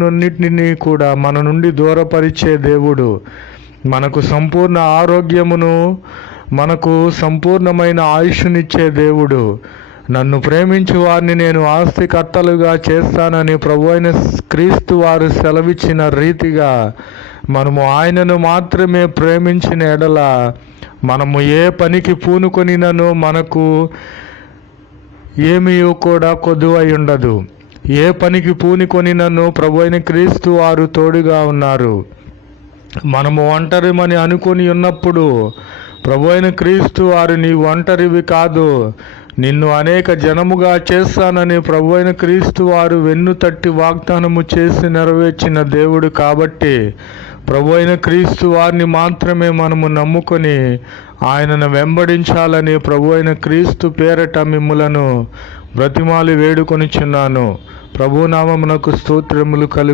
అన్నిటినీ కూడా మన నుండి దూరపరిచే దేవుడు, మనకు సంపూర్ణ ఆరోగ్యమును, మనకు సంపూర్ణమైన ఆయుష్నిచ్చే దేవుడు. నన్ను ప్రేమించు వారిని నేను ఆస్తికర్తలుగా చేస్తానని ప్రభువైన క్రీస్తు వారు సెలవిచ్చిన రీతిగా మనము ఆయనను మాత్రమే ప్రేమించిన ఎడల మనము ఏ పనికి పూనుకొనినను మనకు ఏమీ కూడా కొదువై ఉండదు. ఏ పనికి పూనుకొనినను ప్రభువైన క్రీస్తు వారు తోడుగా ఉన్నారు. మనము ఒంటరిమని అనుకొని ఉన్నప్పుడు ప్రభువైన క్రీస్తు వారు నీ ఒంటరివి కాదు, నిన్ను అనేక జనముగా చేస్తానని ప్రభువైన క్రీస్తు వారు వెన్ను తట్టి వాగ్దానము చేసి నెరవేర్చిన దేవుడు. కాబట్టి ప్రభువైన క్రీస్తు వారిని మాత్రమే మనము నమ్ముకొని ఆయనను వెంబడించాలని ప్రభువైన క్రీస్తు పేరట మిమ్ములను బ్రతిమాలి వేడుకొనిచున్నాను. ప్రభునామమునకు స్తోత్రములు కలుగు.